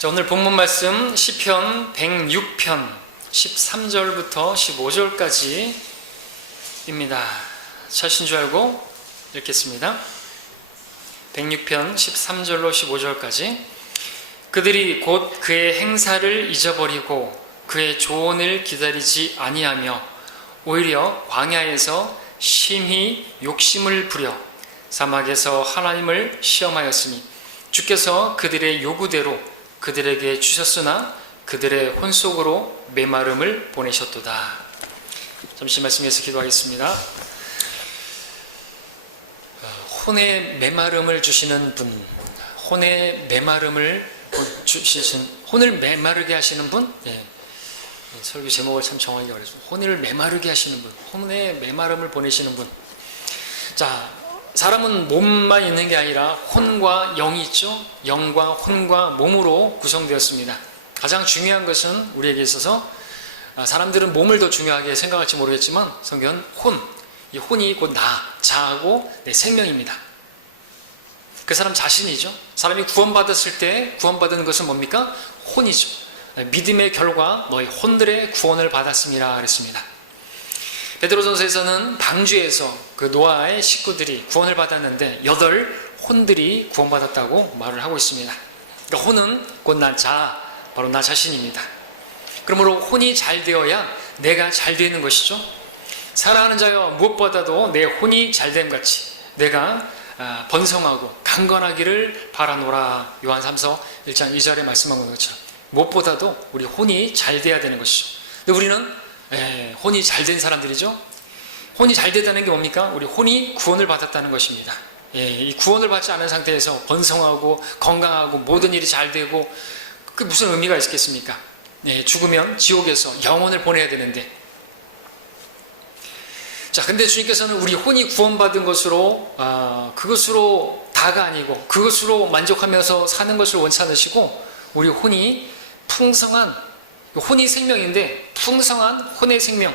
자, 오늘 본문 말씀 시편 106편 13절부터 15절까지입니다. 찾으신 줄 알고 읽겠습니다. 106편 13절로 15절까지. 그들이 곧 그의 행사를 잊어버리고 그의 조언을 기다리지 아니하며 오히려 광야에서 심히 욕심을 부려 사막에서 하나님을 시험하였으니 주께서 그들의 요구대로 그들에게 주셨으나 그들의 혼 속으로 메마름을 보내셨도다. 잠시 말씀에서 기도하겠습니다. 혼의 메마름을 주시는 분, 혼의 메마름을 주시는, 혼을 메마르게 하시는 분, 설교 제목을 참 정확하게 말했습니다. 혼을 메마르게 하시는 분, 혼의 메마름을 보내시는 분. 자, 사람은 몸만 있는 게 아니라 혼과 영이 있죠. 영과 혼과 몸으로 구성되었습니다. 가장 중요한 것은 우리에게 있어서, 사람들은 몸을 더 중요하게 생각할지 모르겠지만 성경은 이 혼이 곧 나, 자하고 내 생명입니다. 그 사람 자신이죠. 사람이 구원받았을 때 구원받은 것은 뭡니까? 혼이죠. 믿음의 결과 너희 혼들의 구원을 받았습니다 그랬습니다. 베드로전서에서는 방주에서 그 노아의 식구들이 구원을 받았는데 8 혼들이 구원받았다고 말을 하고 있습니다. 그러니까 혼은 곧 나 자, 바로 나 자신입니다. 그러므로 혼이 잘 되어야 내가 잘 되는 것이죠. 사랑하는 자여, 무엇보다도 내 혼이 잘됨 같이 내가 번성하고 강건하기를 바라노라. 요한 3서 1장 2절에 말씀한 것처럼 무엇보다도 우리 혼이 잘 돼야 되는 것이죠. 근데 우리는 혼이 잘 된 사람들이죠. 혼이 잘 되다는 게 뭡니까? 우리 혼이 구원을 받았다는 것입니다. 이 구원을 받지 않은 상태에서 번성하고 건강하고 모든 일이 잘 되고 그 무슨 의미가 있겠습니까? 죽으면 지옥에서 영혼을 보내야 되는데. 자, 근데 주님께서는 우리 혼이 구원받은 것으로 그것으로 다가 아니고 그것으로 만족하면서 사는 것을 원치 않으시고 우리 혼이 풍성한, 혼이 생명인데 풍성한 혼의 생명,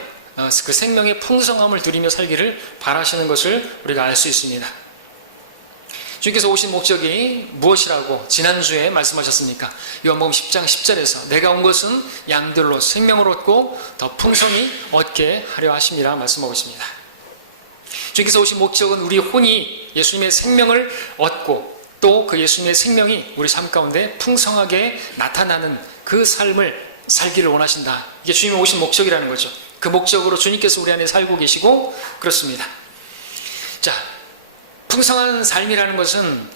그 생명의 풍성함을 누리며 살기를 바라시는 것을 우리가 알 수 있습니다. 주님께서 오신 목적이 무엇이라고 지난주에 말씀하셨습니까? 요한복음 10장 10절에서 내가 온 것은 양들로 생명을 얻고 더 풍성히 얻게 하려 하심이라 말씀하고 있습니다. 주님께서 오신 목적은 우리 혼이 예수님의 생명을 얻고 또 그 예수님의 생명이 우리 삶 가운데 풍성하게 나타나는 그 삶을 살기를 원하신다. 이게 주님이 오신 목적이라는 거죠. 그 목적으로 주님께서 우리 안에 살고 계시고 그렇습니다. 자, 풍성한 삶이라는 것은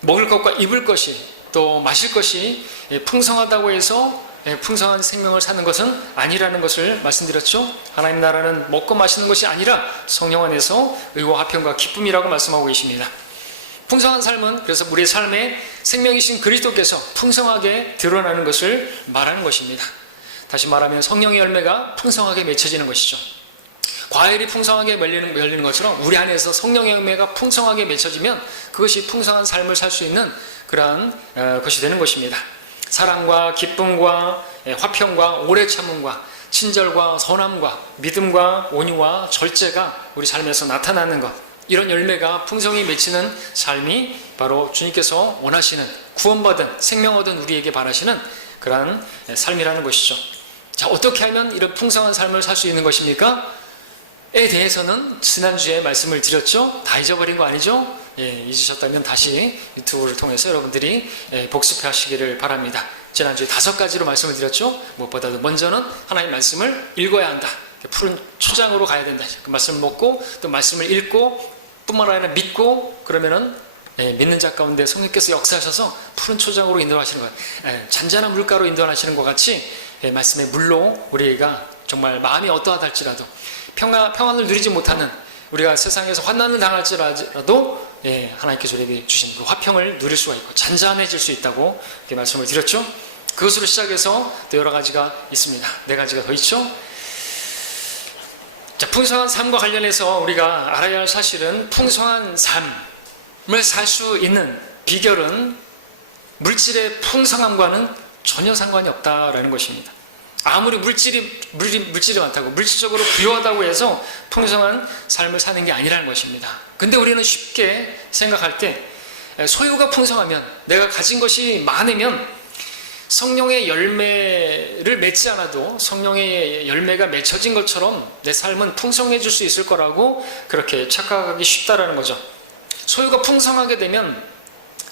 먹을 것과 입을 것이 또 마실 것이 풍성하다고 해서 풍성한 생명을 사는 것은 아니라는 것을 말씀드렸죠. 하나님 나라는 먹고 마시는 것이 아니라 성령 안에서 의와 화평과 기쁨이라고 말씀하고 계십니다. 풍성한 삶은 그래서 우리의 삶에 생명이신 그리스도께서 풍성하게 드러나는 것을 말하는 것입니다. 다시 말하면 성령의 열매가 풍성하게 맺혀지는 것이죠. 과일이 풍성하게 열리는 것처럼 우리 안에서 성령의 열매가 풍성하게 맺혀지면 그것이 풍성한 삶을 살 수 있는 그러한 것이 되는 것입니다. 사랑과 기쁨과 화평과 오래 참음과 친절과 선함과 믿음과 온유와 절제가 우리 삶에서 나타나는 것, 이런 열매가 풍성히 맺히는 삶이 바로 주님께서 원하시는, 구원받은, 생명 얻은 우리에게 바라시는 그러한 삶이라는 것이죠. 자, 어떻게 하면 이런 풍성한 삶을 살 수 있는 것입니까? 에 대해서는 지난주에 말씀을 드렸죠. 다 잊어버린 거 아니죠? 잊으셨다면 다시 유튜브를 통해서 여러분들이 복습해 하시기를 바랍니다. 지난주에 5가지로 말씀을 드렸죠. 무엇보다도 먼저는 하나님의 말씀을 읽어야 한다. 푸른 초장으로 가야 된다. 그 말씀을 먹고 또 말씀을 읽고 뿐만 아니라 믿고, 그러면은 믿는 자 가운데 성령께서 역사하셔서 푸른 초장으로 인도하시는 것, 잔잔한 물가로 인도하시는 것 같이 말씀의 물로 우리가 정말 마음이 어떠하다 할지라도 평안을 누리지 못하는, 우리가 세상에서 환난을 당할지라도 하나님께서 우리에게 주신 그 화평을 누릴 수가 있고 잔잔해질 수 있다고 이렇게 말씀을 드렸죠. 그것으로 시작해서 또 여러 가지가 있습니다. 4가지가 더 있죠. 자, 풍성한 삶과 관련해서 우리가 알아야 할 사실은 풍성한 삶을 살 수 있는 비결은 물질의 풍성함과는 전혀 상관이 없다라는 것입니다. 아무리 물질이 많다고, 물질적으로 부유하다고 해서 풍성한 삶을 사는 게 아니라는 것입니다. 근데 우리는 쉽게 생각할 때 소유가 풍성하면, 내가 가진 것이 많으면 성령의 열매를 맺지 않아도 성령의 열매가 맺혀진 것처럼 내 삶은 풍성해질 수 있을 거라고 그렇게 착각하기 쉽다라는 거죠. 소유가 풍성하게 되면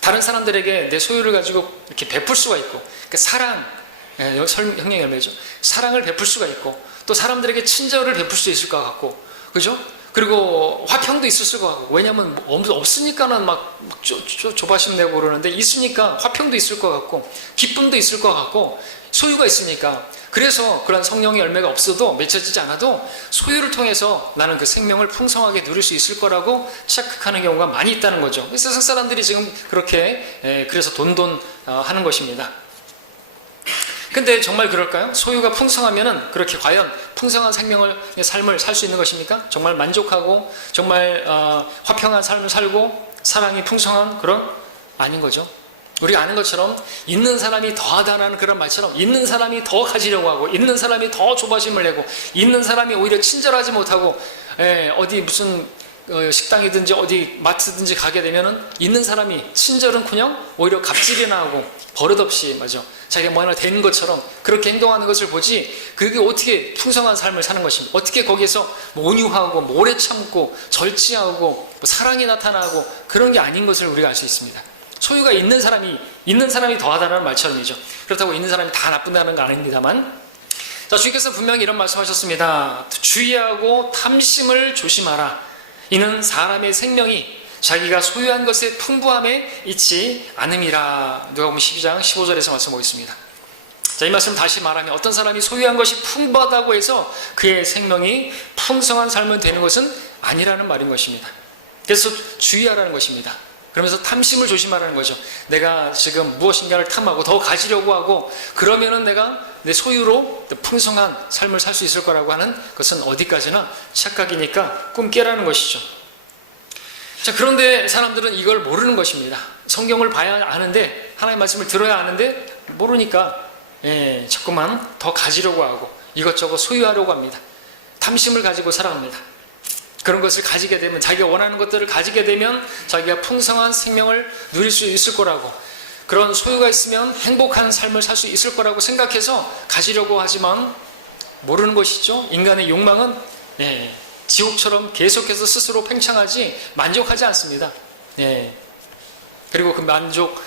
다른 사람들에게 내 소유를 가지고 이렇게 베풀 수가 있고, 그러니까 사랑, 성령의 열매죠. 사랑을 베풀 수가 있고, 또 사람들에게 친절을 베풀 수 있을 것 같고, 그죠? 그리고 화평도 있을 것 같고, 왜냐하면 없으니까는 막 조바심 내고 그러는데, 있으니까 화평도 있을 것 같고, 기쁨도 있을 것 같고, 소유가 있으니까. 그래서 그런 성령의 열매가 없어도, 맺혀지지 않아도 소유를 통해서 나는 그 생명을 풍성하게 누릴 수 있을 거라고 착각하는 경우가 많이 있다는 거죠. 세상 사람들이 지금 그렇게 그래서 돈돈 하는 것입니다. 근데 정말 그럴까요? 소유가 풍성하면은 그렇게 과연 풍성한 삶을 살 수 있는 것입니까? 정말 만족하고 정말 화평한 삶을 살고 사랑이 풍성한 그런 아닌 거죠. 우리가 아는 것처럼 있는 사람이 더하다라는 그런 말처럼 있는 사람이 더 가지려고 하고 있는 사람이 더 조바심을 내고 있는 사람이 오히려 친절하지 못하고 어디 무슨 식당이든지 어디 마트든지 가게 되면은 있는 사람이 친절은커녕 오히려 갑질이나 하고 버릇없이 자기가 뭐 하나 된 것처럼 그렇게 행동하는 것을 보지, 그게 어떻게 풍성한 삶을 사는 것입니까? 어떻게 거기에서 온유하고 오래 참고 절제하고 사랑이 나타나고 그런 게 아닌 것을 우리가 알 수 있습니다. 소유가 있는 사람이 더하다는 말처럼이죠. 그렇다고 있는 사람이 다 나쁜다는 건 아닙니다만, 자, 주님께서 분명히 이런 말씀하셨습니다. 주의하고 탐심을 조심하라. 이는 사람의 생명이 자기가 소유한 것의 풍부함에 있지 않음이라. 누가복음 12장 15절에서 말씀 보겠습니다. 자, 이 말씀 다시 말하면 어떤 사람이 소유한 것이 풍부하다고 해서 그의 생명이 풍성한 삶을 되는 것은 아니라는 말인 것입니다. 그래서 주의하라는 것입니다. 그러면서 탐심을 조심하라는 거죠. 내가 지금 무엇인가를 탐하고 더 가지려고 하고 그러면은 내가 내 소유로 풍성한 삶을 살 수 있을 거라고 하는 것은 어디까지나 착각이니까 꿈 깨라는 것이죠. 자, 그런데 사람들은 이걸 모르는 것입니다. 성경을 봐야 아는데, 하나님의 말씀을 들어야 아는데 모르니까 자꾸만 더 가지려고 하고 이것저것 소유하려고 합니다. 탐심을 가지고 살아갑니다. 그런 것을 가지게 되면, 자기가 원하는 것들을 가지게 되면 자기가 풍성한 생명을 누릴 수 있을 거라고, 그런 소유가 있으면 행복한 삶을 살 수 있을 거라고 생각해서 가지려고 하지만 모르는 것이죠. 인간의 욕망은 지옥처럼 계속해서 스스로 팽창하지 만족하지 않습니다. 그리고 그 만족,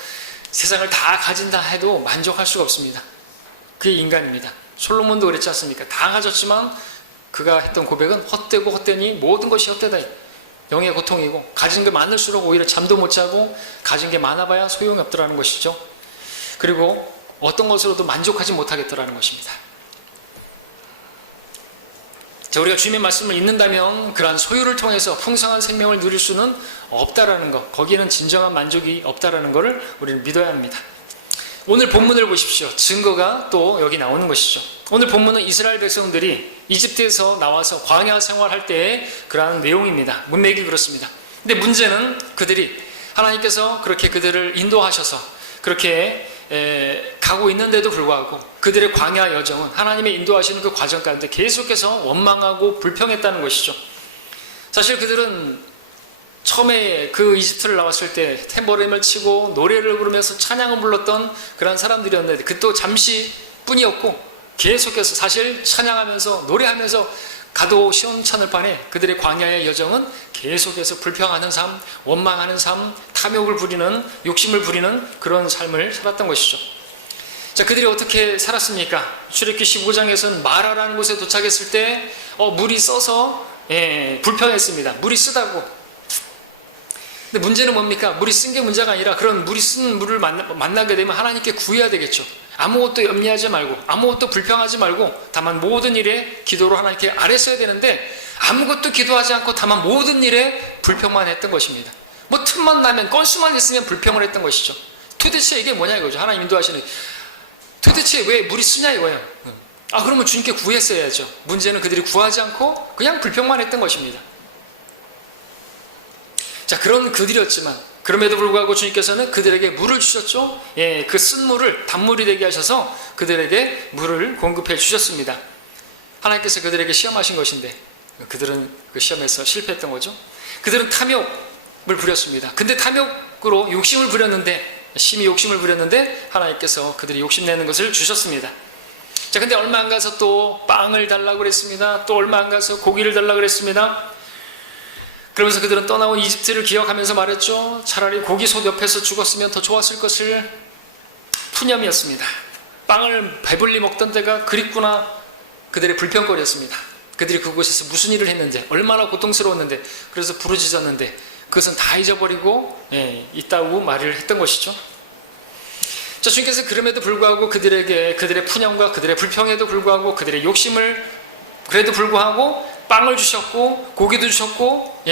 세상을 다 가진다 해도 만족할 수가 없습니다. 그게 인간입니다. 솔로몬도 그랬지 않습니까? 다 가졌지만 그가 했던 고백은 헛되고 헛되니 모든 것이 헛되다. 영의 고통이고, 가진 게 많을수록 오히려 잠도 못 자고 가진 게 많아봐야 소용이 없더라는 것이죠. 그리고 어떤 것으로도 만족하지 못하겠더라는 것입니다. 자, 우리가 주님의 말씀을 읽는다면 그러한 소유를 통해서 풍성한 생명을 누릴 수는 없다라는 것, 거기에는 진정한 만족이 없다라는 것을 우리는 믿어야 합니다. 오늘 본문을 보십시오. 증거가 또 여기 나오는 것이죠. 오늘 본문은 이스라엘 백성들이 이집트에서 나와서 광야 생활할 때의 그러한 내용입니다. 문맥이 그렇습니다. 근데 문제는 그들이 하나님께서 그렇게 그들을 인도하셔서 그렇게 가고 있는데도 불구하고 그들의 광야 여정은 하나님의 인도하시는 그 과정 가운데 계속해서 원망하고 불평했다는 것이죠. 사실 그들은 처음에 그 이집트를 나왔을 때 탬버림을 치고 노래를 부르면서 찬양을 불렀던 그런 사람들이었는데, 그것도 잠시 뿐이었고 계속해서 사실 찬양하면서 노래하면서 가도 시원찮을 판에 그들의 광야의 여정은 계속해서 불평하는 삶, 원망하는 삶, 탐욕을 부리는, 욕심을 부리는 그런 삶을 살았던 것이죠. 자, 그들이 어떻게 살았습니까? 출애굽기 15장에서는 마라라는 곳에 도착했을 때 물이 써서 불평했습니다. 물이 쓰다고. 근데 문제는 뭡니까? 물이 쓴 게 문제가 아니라 그런 물이 쓴 물을 만나게 되면 하나님께 구해야 되겠죠. 아무것도 염려하지 말고 아무것도 불평하지 말고 다만 모든 일에 기도로 하나님께 아뢰어야 되는데, 아무것도 기도하지 않고 다만 모든 일에 불평만 했던 것입니다. 뭐 틈만 나면, 건수만 있으면 불평을 했던 것이죠. 도대체 이게 뭐냐 이거죠. 하나님 인도하시는, 도대체 왜 물이 쓰냐 이거예요. 그러면 주님께 구했어야죠. 문제는 그들이 구하지 않고 그냥 불평만 했던 것입니다. 자, 그런 그들이었지만 그럼에도 불구하고 주님께서는 그들에게 물을 주셨죠. 그 쓴 물을 단물이 되게 하셔서 그들에게 물을 공급해 주셨습니다. 하나님께서 그들에게 시험하신 것인데 그들은 그 시험에서 실패했던 거죠. 그들은 탐욕을 부렸습니다. 근데 탐욕으로 욕심을 부렸는데 심히 욕심을 부렸는데 하나님께서 그들이 욕심내는 것을 주셨습니다. 자, 근데 얼마 안 가서 또 빵을 달라고 그랬습니다. 또 얼마 안 가서 고기를 달라고 그랬습니다. 그러면서 그들은 떠나온 이집트를 기억하면서 말했죠. 차라리 고기솥 옆에서 죽었으면 더 좋았을 것을. 푸념이었습니다. 빵을 배불리 먹던 데가 그립구나. 그들의 불평거리였습니다. 그들이 그곳에서 무슨 일을 했는지, 얼마나 고통스러웠는데, 그래서 부르짖었는데 그것은 다 잊어버리고 있다고 말을 했던 것이죠. 자, 주님께서 그럼에도 불구하고 그들에게 그들의 푸념과 그들의 불평에도 불구하고 그들의 욕심을 그래도 불구하고 빵을 주셨고 고기도 주셨고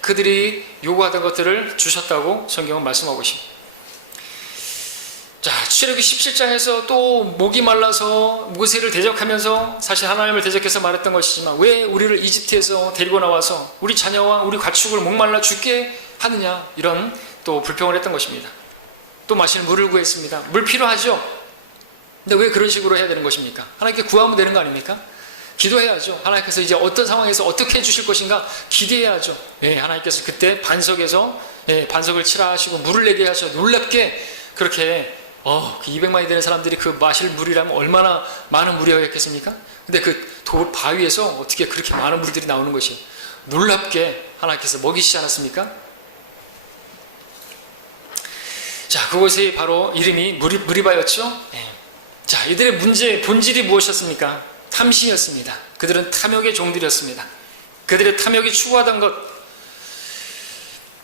그들이 요구하던 것들을 주셨다고 성경은 말씀하고 있습니다. 자, 출애굽기 17장에서 또 목이 말라서 모세를 대적하면서 사실 하나님을 대적해서 말했던 것이지만 왜 우리를 이집트에서 데리고 나와서 우리 자녀와 우리 가축을 목말라 죽게 하느냐, 이런 또 불평을 했던 것입니다. 또 마실 물을 구했습니다. 물 필요하죠. 근데 왜 그런 식으로 해야 되는 것입니까? 하나님께 구하면 되는 거 아닙니까? 기도해야죠. 하나님께서 이제 어떤 상황에서 어떻게 해주실 것인가 기대해야죠. 하나님께서 그때 반석에서 반석을 치라 하시고 물을 내게 하셔 놀랍게 그렇게 그 200만이 되는 사람들이 그 마실 물이라면 얼마나 많은 물이었겠습니까? 근데 그 돌 바위에서 어떻게 그렇게 많은 물들이 나오는 것이 놀랍게 하나님께서 먹이시지 않았습니까? 자, 그것이 바로 이름이 무리바였죠. 자, 이들의 본질이 무엇이었습니까? 탐심이었습니다. 그들은 탐욕의 종들이었습니다. 그들의 탐욕이 추구하던 것,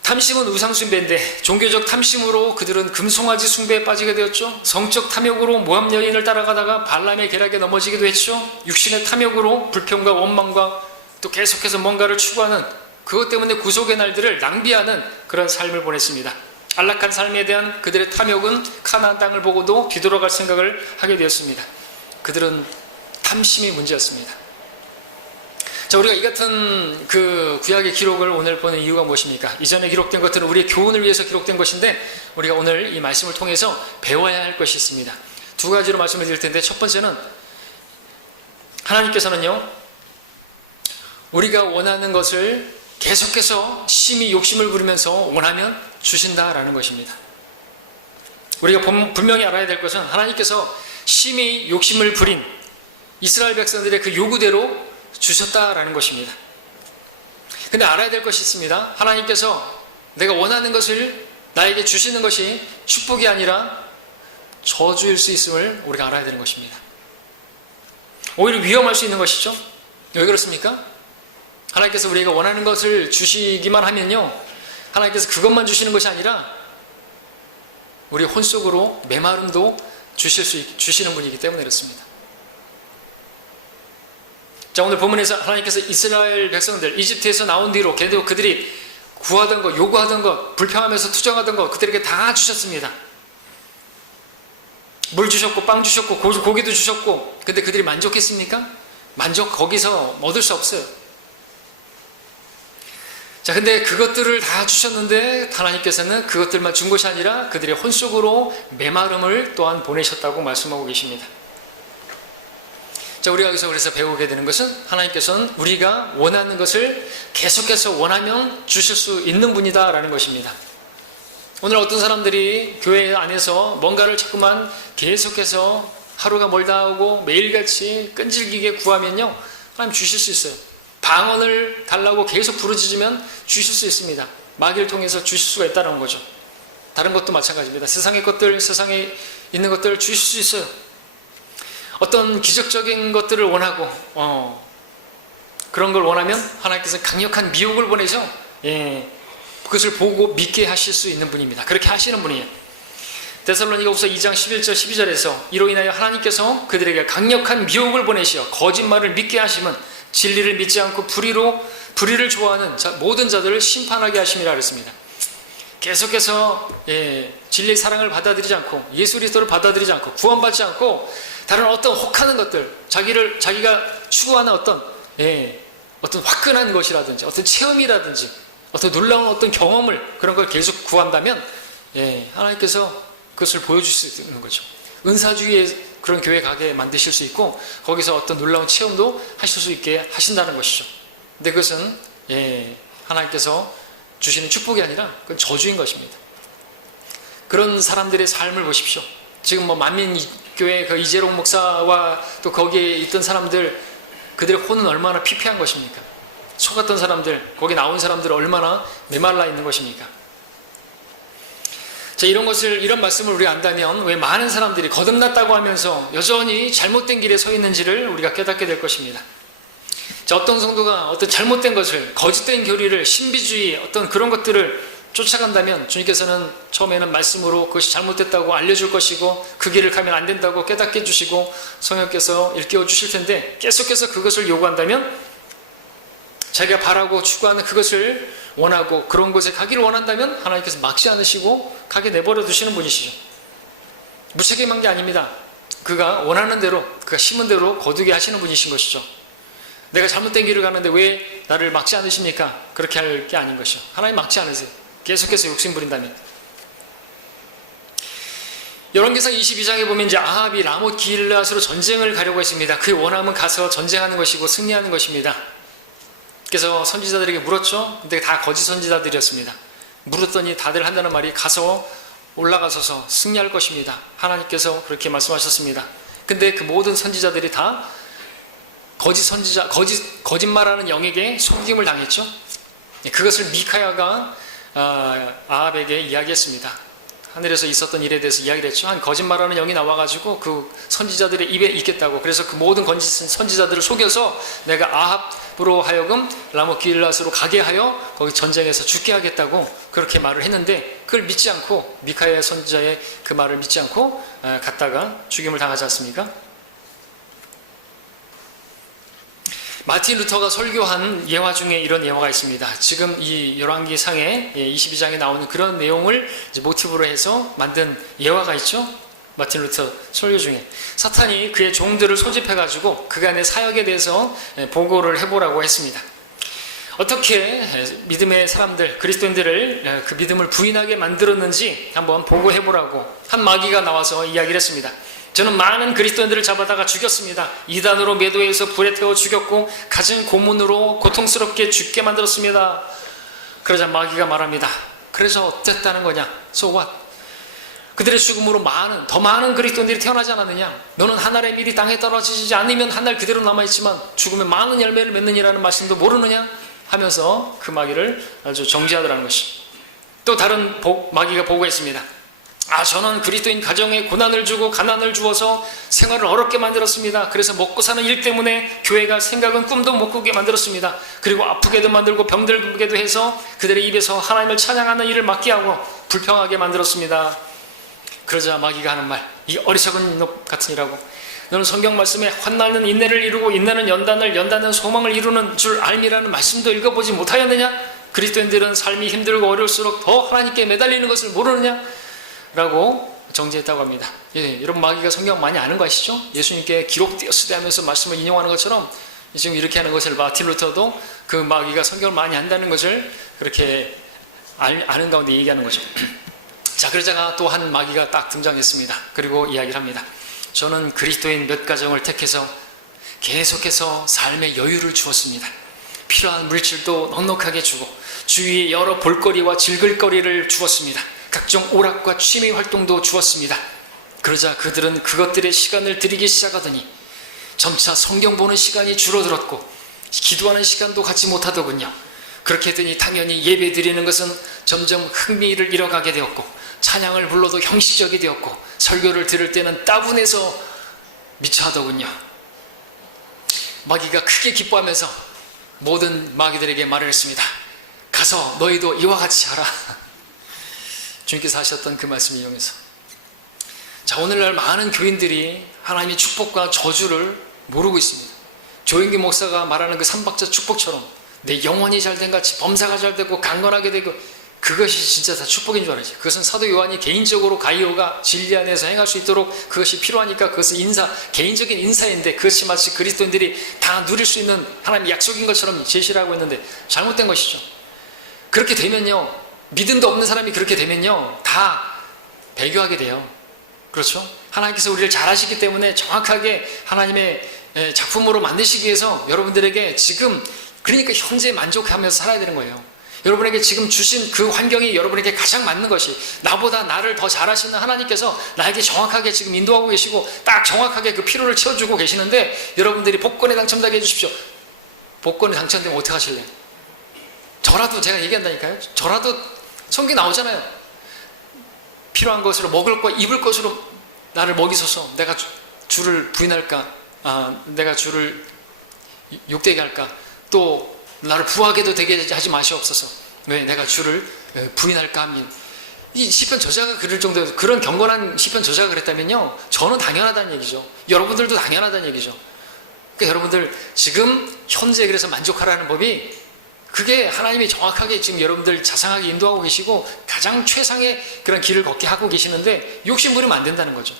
탐심은 우상숭배인데 종교적 탐심으로 그들은 금송아지 숭배에 빠지게 되었죠. 성적 탐욕으로 모함 여인을 따라가다가 발람의 계략에 넘어지기도 했죠. 육신의 탐욕으로 불평과 원망과 또 계속해서 뭔가를 추구하는, 그것 때문에 구속의 날들을 낭비하는 그런 삶을 보냈습니다. 안락한 삶에 대한 그들의 탐욕은 가나안 땅을 보고도 뒤돌아갈 생각을 하게 되었습니다. 그들은 탐심이 문제였습니다. 자, 우리가 이 같은 그 구약의 기록을 오늘 보는 이유가 무엇입니까? 이전에 기록된 것들은 우리의 교훈을 위해서 기록된 것인데 우리가 오늘 이 말씀을 통해서 배워야 할 것이 있습니다. 두 가지로 말씀을 드릴 텐데, 첫 번째는 하나님께서는요, 우리가 원하는 것을 계속해서 심히 욕심을 부리면서 원하면 주신다라는 것입니다. 우리가 분명히 알아야 될 것은 하나님께서 심히 욕심을 부린 이스라엘 백성들의 그 요구대로 주셨다라는 것입니다. 근데 알아야 될 것이 있습니다. 하나님께서 내가 원하는 것을 나에게 주시는 것이 축복이 아니라 저주일 수 있음을 우리가 알아야 되는 것입니다. 오히려 위험할 수 있는 것이죠. 왜 그렇습니까? 하나님께서 우리가 원하는 것을 주시기만 하면요, 하나님께서 그것만 주시는 것이 아니라 우리 혼 속으로 메마름도 주시는 분이기 때문에 그렇습니다. 자, 오늘 본문에서 하나님께서 이스라엘 백성들 이집트에서 나온 뒤로 그들이 구하던 것, 요구하던 것, 불평하면서 투정하던 것 그들에게 다 주셨습니다. 물 주셨고 빵 주셨고 고기도 주셨고, 근데 그들이 만족했습니까? 거기서 얻을 수 없어요. 자, 근데 그것들을 다 주셨는데 하나님께서는 그것들만 준 것이 아니라 그들의 혼 속으로 메마름을 또한 보내셨다고 말씀하고 계십니다. 자, 우리가 여기서 그래서 배우게 되는 것은 하나님께서는 우리가 원하는 것을 계속해서 원하면 주실 수 있는 분이다 라는 것입니다. 오늘 어떤 사람들이 교회 안에서 뭔가를 자꾸만 계속해서 하루가 멀다 하고 매일같이 끈질기게 구하면요, 하나님 주실 수 있어요. 방언을 달라고 계속 부르짖으면 주실 수 있습니다. 마귀를 통해서 주실 수가 있다는 거죠. 다른 것도 마찬가지입니다. 세상의 것들, 세상에 있는 것들을 주실 수 있어요. 어떤 기적적인 것들을 원하고 그런 걸 원하면 하나님께서 강력한 미혹을 보내서 그것을 보고 믿게 하실 수 있는 분입니다. 그렇게 하시는 분이에요. 데살로니가후서 2장 11절 12절에서 이로 인하여 하나님께서 그들에게 강력한 미혹을 보내시어 거짓말을 믿게 하시면 진리를 믿지 않고 불의를 좋아하는 모든 자들을 심판하게 하심이라 그랬습니다. 계속해서 진리의 사랑을 받아들이지 않고 예수 그리스도를 받아들이지 않고 구원받지 않고 다른 어떤 혹하는 것들, 자기가 추구하는 어떤 화끈한 것이라든지 어떤 체험이라든지 어떤 놀라운 어떤 경험을, 그런 걸 계속 구한다면 하나님께서 그것을 보여줄 수 있는 거죠. 은사주의의 그런 교회 가게 만드실 수 있고 거기서 어떤 놀라운 체험도 하실 수 있게 하신다는 것이죠. 근데 그것은 하나님께서 주시는 축복이 아니라 그건 저주인 것입니다. 그런 사람들의 삶을 보십시오. 지금 뭐 만민교회 그 이재롱 목사와 또 거기에 있던 사람들, 그들의 혼은 얼마나 피폐한 것입니까? 속았던 사람들, 거기 나온 사람들 얼마나 메말라 있는 것입니까? 자, 이런 말씀을 우리가 안다면 왜 많은 사람들이 거듭났다고 하면서 여전히 잘못된 길에 서 있는지를 우리가 깨닫게 될 것입니다. 자, 어떤 성도가 어떤 잘못된 것을, 거짓된 교리를, 신비주의 어떤 그런 것들을 쫓아간다면 주님께서는 처음에는 말씀으로 그것이 잘못됐다고 알려줄 것이고 그 길을 가면 안 된다고 깨닫게 해주시고 성령께서 일깨워 주실 텐데, 계속해서 그것을 요구한다면, 자기가 바라고 추구하는 그것을 원하고 그런 곳에 가기를 원한다면 하나님께서 막지 않으시고 가게 내버려 두시는 분이시죠. 무책임한 게 아닙니다. 그가 원하는 대로, 그가 심은 대로 거두게 하시는 분이신 것이죠. 내가 잘못된 길을 가는데 왜 나를 막지 않으십니까? 그렇게 할 게 아닌 것이죠. 하나님 막지 않으세요. 계속해서 욕심 부린다면. 열왕기상 22장에 보면 이제 아합이 라못 기일앗으로 전쟁을 가려고 했습니다. 그의 원함은 가서 전쟁하는 것이고 승리하는 것입니다. 그래서 선지자들에게 물었죠. 근데 다 거짓 선지자들이었습니다. 물었더니 다들 한다는 말이 가서 올라가서서 승리할 것입니다. 하나님께서 그렇게 말씀하셨습니다. 근데 그 모든 선지자들이 다 거짓말하는 영에게 속임을 당했죠. 그것을 미카야가 아합에게 이야기했습니다. 하늘에서 있었던 일에 대해서 이야기를 했죠. 한 거짓말하는 영이 나와가지고 그 선지자들의 입에 있겠다고. 그래서 그 모든 선지자들을 속여서 내가 아합으로 하여금 라못 기일앗으로 가게 하여 거기 전쟁에서 죽게 하겠다고 그렇게 말을 했는데, 그걸 믿지 않고, 미카야 선지자의 그 말을 믿지 않고 갔다가 죽임을 당하지 않습니까? 마틴 루터가 설교한 예화 중에 이런 예화가 있습니다. 지금 이 열왕기상의 22장에 나오는 그런 내용을 이제 모티브로 해서 만든 예화가 있죠. 마틴 루터 설교 중에 사탄이 그의 종들을 소집해가지고 그간의 사역에 대해서 보고를 해보라고 했습니다. 어떻게 믿음의 사람들, 그리스도인들을 그 믿음을 부인하게 만들었는지 한번 보고해보라고 한 마귀가 나와서 이야기를 했습니다. 저는 많은 그리스도인들을 잡아다가 죽였습니다. 이단으로 매도해서 불에 태워 죽였고 갖은 고문으로 고통스럽게 죽게 만들었습니다. 그러자 마귀가 말합니다. 그래서 어땠다는 거냐? So what? 그들의 죽음으로 더 많은 그리스도인들이 태어나지 않았느냐? 너는 하늘의 밀이 땅에 떨어지지 않으면 한 날 그대로 남아있지만 죽으면 많은 열매를 맺느니라는 말씀도 모르느냐? 하면서 그 마귀를 아주 정죄하더라는 것이. 또 다른 마귀가 보고했습니다. 저는 그리스도인 가정에 고난을 주고 가난을 주어서 생활을 어렵게 만들었습니다. 그래서 먹고 사는 일 때문에 교회가 생각은 꿈도 못 꾸게 만들었습니다. 그리고 아프게도 만들고 병들게도 해서 그들의 입에서 하나님을 찬양하는 일을 막게 하고 불평하게 만들었습니다. 그러자 마귀가 하는 말, 이 어리석은 놈 같으니라고. 너는 성경 말씀에 환난은 인내를 이루고 인내는 연단을, 연단은 소망을 이루는 줄 알미라는 말씀도 읽어보지 못하였느냐? 그리스도인들은 삶이 힘들고 어려울수록 더 하나님께 매달리는 것을 모르느냐? 라고 정죄했다고 합니다. 여러분 마귀가 성경 많이 아는 거 아시죠? 예수님께 기록되었으되 하면서 말씀을 인용하는 것처럼 지금 이렇게 하는 것을 마틴 루터도 그 마귀가 성경을 많이 안다는 것을 그렇게 아는 가운데 얘기하는 거죠. 자, 그러다가 또 한 마귀가 딱 등장했습니다. 그리고 이야기를 합니다. 저는 그리스도인 몇 가정을 택해서 계속해서 삶의 여유를 주었습니다. 필요한 물질도 넉넉하게 주고 주위에 여러 볼거리와 즐길거리를 주었습니다. 각종 오락과 취미 활동도 주었습니다. 그러자 그들은 그것들의 시간을 들이기 시작하더니 점차 성경 보는 시간이 줄어들었고 기도하는 시간도 갖지 못하더군요. 그렇게 되니 당연히 예배 드리는 것은 점점 흥미를 잃어가게 되었고 찬양을 불러도 형식적이 되었고 설교를 들을 때는 따분해서 미쳐 하더군요. 마귀가 크게 기뻐하면서 모든 마귀들에게 말을 했습니다. 가서 너희도 이와 같이 하라. 주님께서 하셨던 그 말씀을 이용해서, 자, 오늘날 많은 교인들이 하나님의 축복과 저주를 모르고 있습니다. 조영기 목사가 말하는 그 삼박자 축복처럼 내 영혼이 잘된 같이 범사가 잘되고 강건하게 되고, 그것이 진짜 다 축복인 줄 알아야지. 그것은 사도 요한이 개인적으로 가이오가 진리 안에서 행할 수 있도록 그것이 필요하니까 그것은 개인적인 인사인데, 그것이 마치 그리스도인들이 다 누릴 수 있는 하나님의 약속인 것처럼 제시를 하고 있는데 잘못된 것이죠. 그렇게 되면요, 믿음도 없는 사람이 그렇게 되면요 다 배교하게 돼요. 그렇죠? 하나님께서 우리를 잘 아시기 때문에 정확하게 하나님의 작품으로 만드시기 위해서 여러분들에게 지금, 그러니까 현재 만족하면서 살아야 되는 거예요. 여러분에게 지금 주신 그 환경이 여러분에게 가장 맞는 것이, 나보다 나를 더 잘하시는 하나님께서 나에게 정확하게 지금 인도하고 계시고 딱 정확하게 그 필요를 채워주고 계시는데, 여러분들이 복권에 당첨되게 해주십시오. 복권에 당첨되면 어떻게 하실래요? 저라도, 제가 얘기한다니까요, 저라도 성경에 나오잖아요. 필요한 것으로, 먹을 것, 입을 것으로 나를 먹이소서. 내가 주를 부인할까? 내가 주를 욕되게 할까? 또 나를 부하게도 되게 하지 마시옵소서. 왜? 내가 주를 부인할까 하면. 이 시편 저자가 그럴 정도로, 그런 경건한 시편 저자가 그랬다면요, 저는 당연하다는 얘기죠. 여러분들도 당연하다는 얘기죠. 그러니까 여러분들 지금 현재 그래서 만족하라는 법이, 그게 하나님이 정확하게 지금 여러분들 자상하게 인도하고 계시고 가장 최상의 그런 길을 걷게 하고 계시는데, 욕심 부리면 안 된다는 거죠.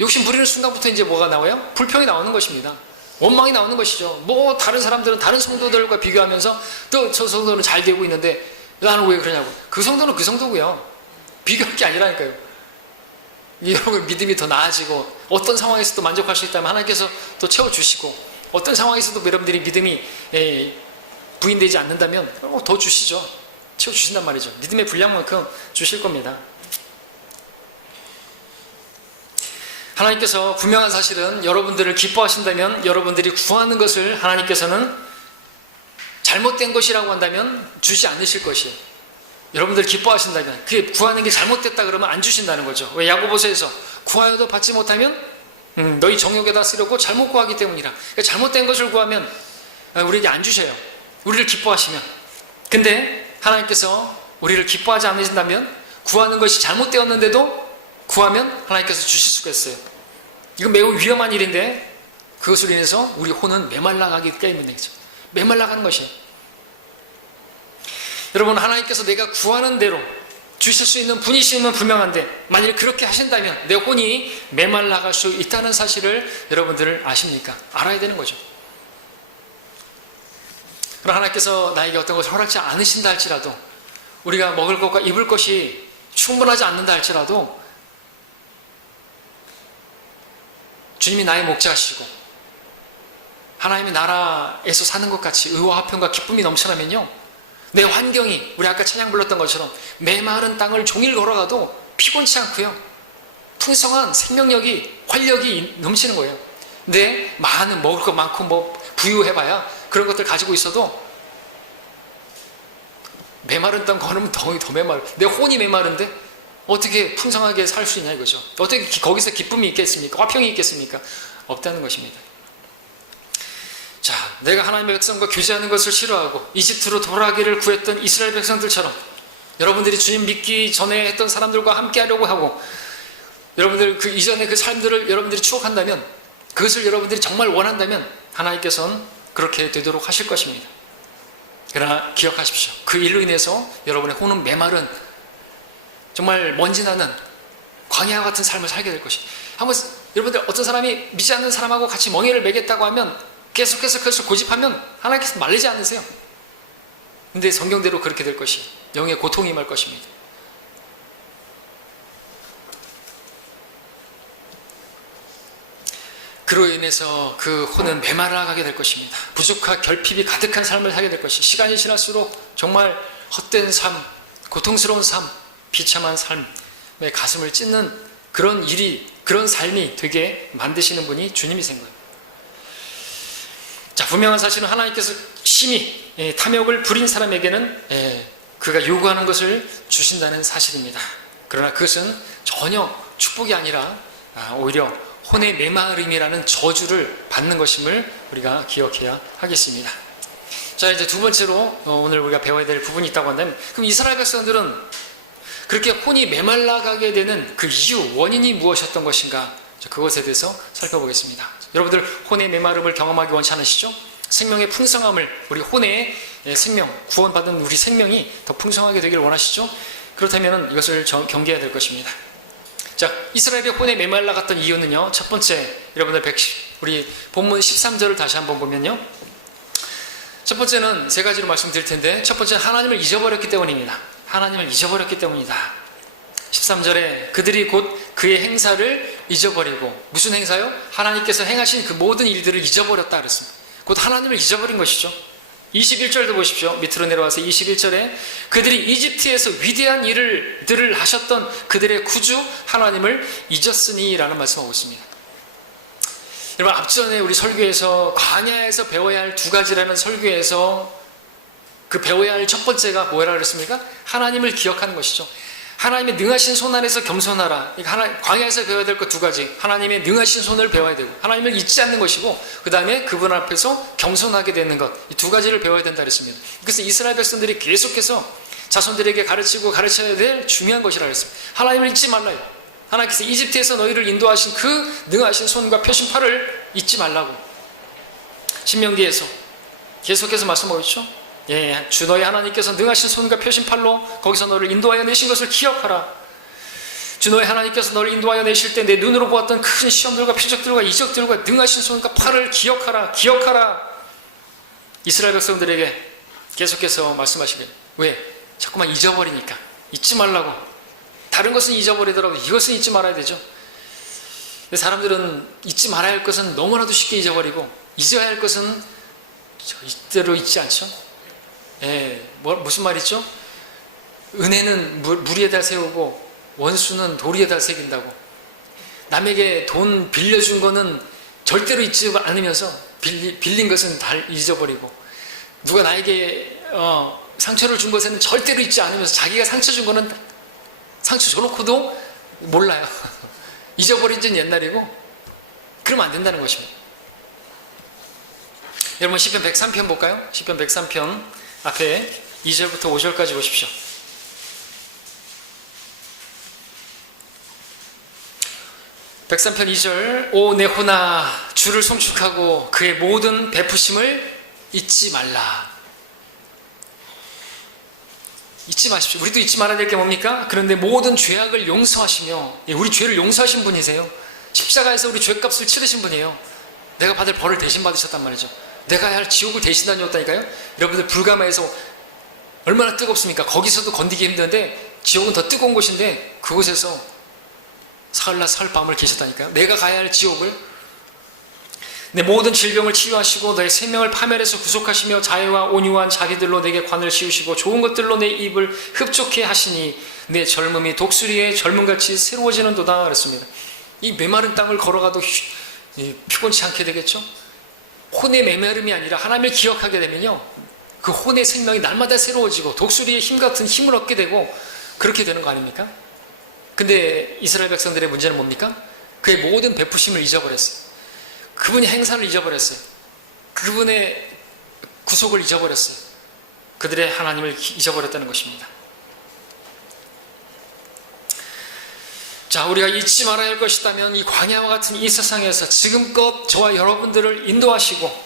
욕심 부리는 순간부터 이제 뭐가 나와요? 불평이 나오는 것입니다. 원망이 나오는 것이죠. 뭐 다른 사람들은, 다른 성도들과 비교하면서 또 저 성도는 잘 되고 있는데 나는 왜 그러냐고. 그 성도는 그 성도고요, 비교할 게 아니라니까요. 여러분 믿음이 더 나아지고 어떤 상황에서도 만족할 수 있다면 하나님께서 또 채워주시고, 어떤 상황에서도 여러분들이 믿음이 부인되지 않는다면 더 주시죠. 채워주신단 말이죠. 믿음의 분량만큼 주실 겁니다. 하나님께서 분명한 사실은, 여러분들을 기뻐하신다면 여러분들이 구하는 것을 하나님께서는 잘못된 것이라고 한다면 주지 않으실 것이에요. 여러분들 기뻐하신다면, 그게 구하는 게 잘못됐다 그러면 안 주신다는 거죠. 왜? 야고보서에서 구하여도 받지 못하면 너희 정욕에다 쓰려고 잘못 구하기 때문이라. 그러니까 잘못된 것을 구하면 우리에게 안 주셔요, 우리를 기뻐하시면. 근데 하나님께서 우리를 기뻐하지 않으신다면, 구하는 것이 잘못되었는데도 구하면 하나님께서 주실 수가 있어요. 이건 매우 위험한 일인데, 그것으로 인해서 우리 혼은 메말라가기 때문이죠. 메말라가는 것이에요. 여러분, 하나님께서 내가 구하는 대로 주실 수 있는 분이시면 분명한데, 만일 그렇게 하신다면 내 혼이 메말라갈 수 있다는 사실을 여러분들 아십니까? 알아야 되는 거죠. 그러나 하나님께서 나에게 어떤 것을 허락지 않으신다 할지라도, 우리가 먹을 것과 입을 것이 충분하지 않는다 할지라도, 주님이 나의 목자시고 하나님의 나라에서 사는 것 같이 의와 화평과 기쁨이 넘쳐나면요, 내 환경이 우리 아까 찬양 불렀던 것처럼 메마른 땅을 종일 걸어가도 피곤치 않고요, 풍성한 생명력이, 활력이 넘치는 거예요. 내 많은, 먹을 것 많고 뭐 부유해봐야 그런 것들 가지고 있어도 메마른 땅 걸으면 더 메마르. 내 혼이 메마른데 어떻게 풍성하게 살 수 있냐 이거죠. 어떻게 거기서 기쁨이 있겠습니까? 화평이 있겠습니까? 없다는 것입니다. 자, 내가 하나님의 백성과 교제하는 것을 싫어하고 이집트로 돌아가기를 구했던 이스라엘 백성들처럼, 여러분들이 주님 믿기 전에 했던 사람들과 함께 하려고 하고, 여러분들 그 이전의 그 삶들을 여러분들이 추억한다면, 그것을 여러분들이 정말 원한다면 하나님께서는 그렇게 되도록 하실 것입니다. 그러나 기억하십시오. 그 일로 인해서 여러분의 혼은 메마른, 정말 먼지 나는 광야 같은 삶을 살게 될 것이. 한번 여러분들, 어떤 사람이 믿지 않는 사람하고 같이 멍에를 매겠다고 하면 계속해서 그것을 고집하면 하나님께서 말리지 않으세요. 근데 성경대로 그렇게 될 것이, 영의 고통이 임할 것입니다. 그로 인해서 그 혼은 메말라가게 될 것입니다. 부족한 결핍이 가득한 삶을 살게 될 것이, 시간이 지날수록 정말 헛된 삶, 고통스러운 삶, 비참한 삶의 가슴을 찢는 그런 일이, 그런 삶이 되게 만드시는 분이 주님이신 거예요. 자, 분명한 사실은 하나님께서 심히 탐욕을 부린 사람에게는 그가 요구하는 것을 주신다는 사실입니다. 그러나 그것은 전혀 축복이 아니라 오히려 혼의 메마름이라는 저주를 받는 것임을 우리가 기억해야 하겠습니다. 자, 이제 두 번째로 오늘 우리가 배워야 될 부분이 있다고 한다면, 그럼 이스라엘 백성들은 그렇게 혼이 메말라가게 되는 그 이유, 원인이 무엇이었던 것인가? 그것에 대해서 살펴보겠습니다. 여러분들 혼의 메마름을 경험하기 원치 않으시죠? 생명의 풍성함을, 우리 혼의 생명, 구원받은 우리 생명이 더 풍성하게 되기를 원하시죠? 그렇다면 이것을 경계해야 될 것입니다. 자, 이스라엘의 혼에 메말라갔던 이유는요, 첫 번째, 여러분들 우리 본문 13절을 다시 한번 보면요, 첫 번째는 세 가지로 말씀드릴 텐데, 첫 번째는 하나님을 잊어버렸기 때문입니다. 하나님을 잊어버렸기 때문이다. 13절에 그들이 곧 그의 행사를 잊어버리고, 무슨 행사요? 하나님께서 행하신 그 모든 일들을 잊어버렸다 그랬습니다. 곧 하나님을 잊어버린 것이죠. 21절도 보십시오. 밑으로 내려와서 21절에 그들이 이집트에서 위대한 일들을 하셨던 그들의 구주 하나님을 잊었으니 라는 말씀하고 있습니다. 여러분, 앞전에 우리 설교에서 광야에서 배워야 할 두 가지라는 설교에서 그 배워야 할 첫 번째가 뭐라 그랬습니까? 하나님을 기억하는 것이죠. 하나님의 능하신 손 안에서 겸손하라. 광야에서 배워야 될 것 두 가지. 하나님의 능하신 손을 배워야 되고 하나님을 잊지 않는 것이고, 그 다음에 그분 앞에서 겸손하게 되는 것, 이 두 가지를 배워야 된다 그랬습니다. 그래서 이스라엘 백성들이 계속해서 자손들에게 가르치고 가르쳐야 될 중요한 것이라 그랬습니다. 하나님을 잊지 말라요. 하나님께서 이집트에서 너희를 인도하신 그 능하신 손과 펴신 팔을 잊지 말라고. 신명기에서 계속해서 말씀하고 있죠. 예, 주 너희 하나님께서 능하신 손과 펴신 팔로 거기서 너를 인도하여 내신 것을 기억하라. 주 너희 하나님께서 너를 인도하여 내실 때 내 눈으로 보았던 큰 시험들과 표적들과 이적들과 능하신 손과 팔을 기억하라. 기억하라. 이스라엘 백성들에게 계속해서 말씀하시길. 왜? 자꾸만 잊어버리니까. 잊지 말라고. 다른 것은 잊어버리더라도 이것은 잊지 말아야 되죠. 근데 사람들은 잊지 말아야 할 것은 너무나도 쉽게 잊어버리고, 잊어야 할 것은 이대로 잊지 않죠. 예, 무슨 말이죠? 은혜는 물 위에다 세우고 원수는 돌 위에다 새긴다고. 남에게 돈 빌려준 거는 절대로 잊지 않으면서 빌린 것은 다 잊어버리고, 누가 나에게 상처를 준 것에는 절대로 잊지 않으면서 자기가 상처 준 거는 상처 줘놓고도 몰라요. 잊어버린 지는 옛날이고, 그러면 안 된다는 것입니다. 여러분, 시편 103편 볼까요? 시편 103편 앞에 2절부터 5절까지 보십시오. 백삼편 2절. 오 내 혼아, 주를 송축하고 그의 모든 베푸심을 잊지 말라. 잊지 마십시오. 우리도 잊지 말아야 될 게 뭡니까? 그런데 모든 죄악을 용서하시며, 우리 죄를 용서하신 분이세요. 십자가에서 우리 죄값을 치르신 분이에요. 내가 받을 벌을 대신 받으셨단 말이죠. 내가 해야 할 지옥을 대신 다녀왔다니까요. 여러분들 불가마에서 얼마나 뜨겁습니까? 거기서도 건디기 힘든데 지옥은 더 뜨거운 곳인데 그곳에서 사흘날 사흘밤을 계셨다니까요. 내가 가야 할 지옥을. 내 모든 질병을 치유하시고 너의 생명을 파멸해서 구속하시며 자애와 온유한 자기들로 내게 관을 씌우시고 좋은 것들로 내 입을 흡족해 하시니 내 젊음이 독수리의 젊음같이 새로워지는도다 그랬습니다. 이 메마른 땅을 걸어가도 피곤치 않게 되겠죠. 혼의 메마름이 아니라 하나님을 기억하게 되면요, 그 혼의 생명이 날마다 새로워지고 독수리의 힘 같은 힘을 얻게 되고 그렇게 되는 거 아닙니까? 근데 이스라엘 백성들의 문제는 뭡니까? 그의 모든 베푸심을 잊어버렸어요. 그분의 행사를 잊어버렸어요. 그분의 구속을 잊어버렸어요. 그들의 하나님을 잊어버렸다는 것입니다. 자, 우리가 잊지 말아야 할 것이 있다면 이 광야와 같은 이 세상에서 지금껏 저와 여러분들을 인도하시고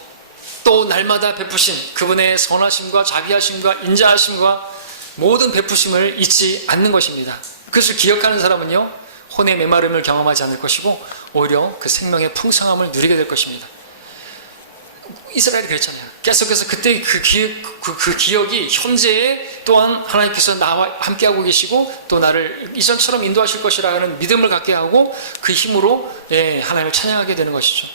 또 날마다 베푸신 그분의 선하심과 자비하심과 인자하심과 모든 베푸심을 잊지 않는 것입니다. 그것을 기억하는 사람은요, 혼의 메마름을 경험하지 않을 것이고 오히려 그 생명의 풍성함을 누리게 될 것입니다. 이스라엘이 그랬잖아요. 계속해서 그때 그 기억이 현재에 또한 하나님께서 나와 함께하고 계시고 또 나를 이전처럼 인도하실 것이라는 믿음을 갖게 하고 그 힘으로 하나님을 찬양하게 되는 것이죠.